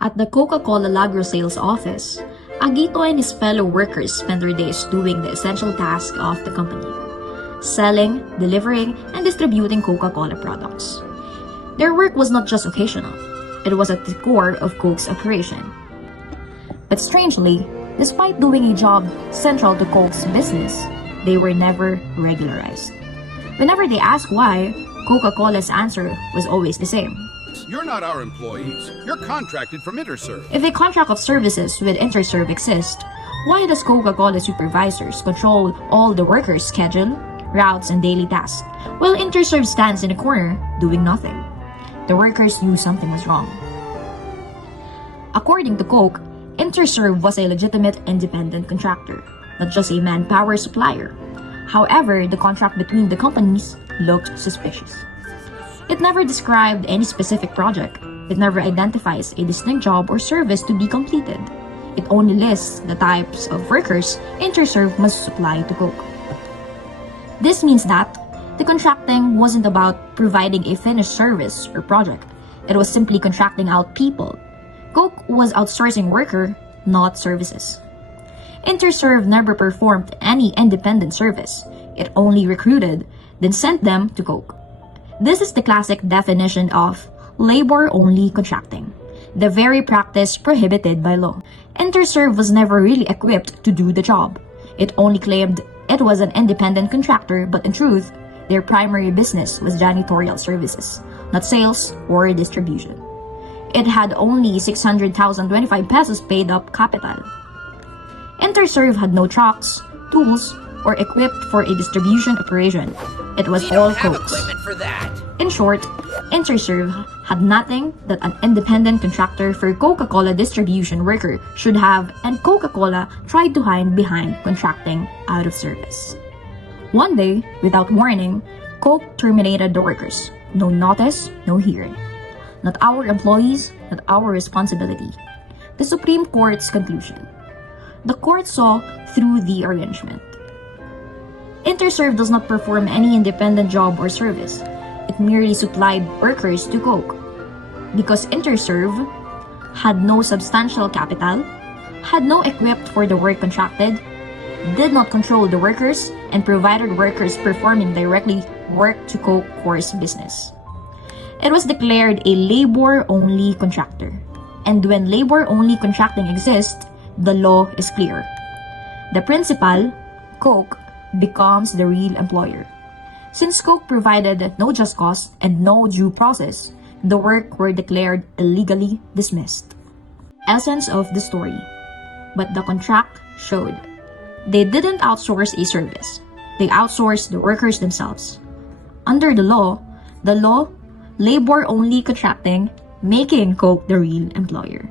At the Coca-Cola Lagro sales office, Agito and his fellow workers spent their days doing the essential task of the company: selling, delivering, and distributing Coca-Cola products. Their work was not just occasional, it was at the core of Coke's operation. But strangely, despite doing a job central to Coke's business, they were never regularized. Whenever they asked why, Coca-Cola's answer was always the same. You're not our employees. You're contracted from Interserve. If a contract of services with Interserve exists, why does Coca-Cola supervisors control all the workers' schedule, routes, and daily tasks, while Interserve stands in a corner doing nothing? The workers knew something was wrong. According to Coke, Interserve was a legitimate independent contractor, not just a manpower supplier. However, the contract between the companies looked suspicious. It never described any specific project. It never identifies a distinct job or service to be completed. It only lists the types of workers Interserve must supply to Coke. This means that the contracting wasn't about providing a finished service or project. It was simply contracting out people. Coke was outsourcing worker, not services. Interserve never performed any independent service. It only recruited, then sent them to Coke. This is the classic definition of labor-only contracting, the very practice prohibited by law. Interserve was never really equipped to do the job. It only claimed it was an independent contractor, but in truth, their primary business was janitorial services, not sales or distribution. It had only 600,025 pesos paid up capital. Interserve had no trucks, tools, or equipped for a distribution operation. It was all Coke's. In short, Interserve had nothing that an independent contractor for Coca-Cola distribution worker should have, and Coca-Cola tried to hide behind contracting out of service. One day, without warning, Coke terminated the workers. No notice, no hearing. Not our employees, not our responsibility. The Supreme Court's conclusion. The court saw through the arrangement. Interserve does not perform any independent job or service. It merely supplied workers to Coke. Because Interserve had no substantial capital, had no equipped for the work contracted, did not control the workers, and provided workers performing directly work to Coke's business. It was declared a labor-only contractor. And when labor-only contracting exists, the law is clear. The principal, Coke, becomes the real employer. Since Coke provided no just cause and no due process, the work were declared illegally dismissed. Essence of the story. But the contract showed. They didn't outsource a service. They outsourced the workers themselves. Under the law, labor-only contracting, making Coke the real employer.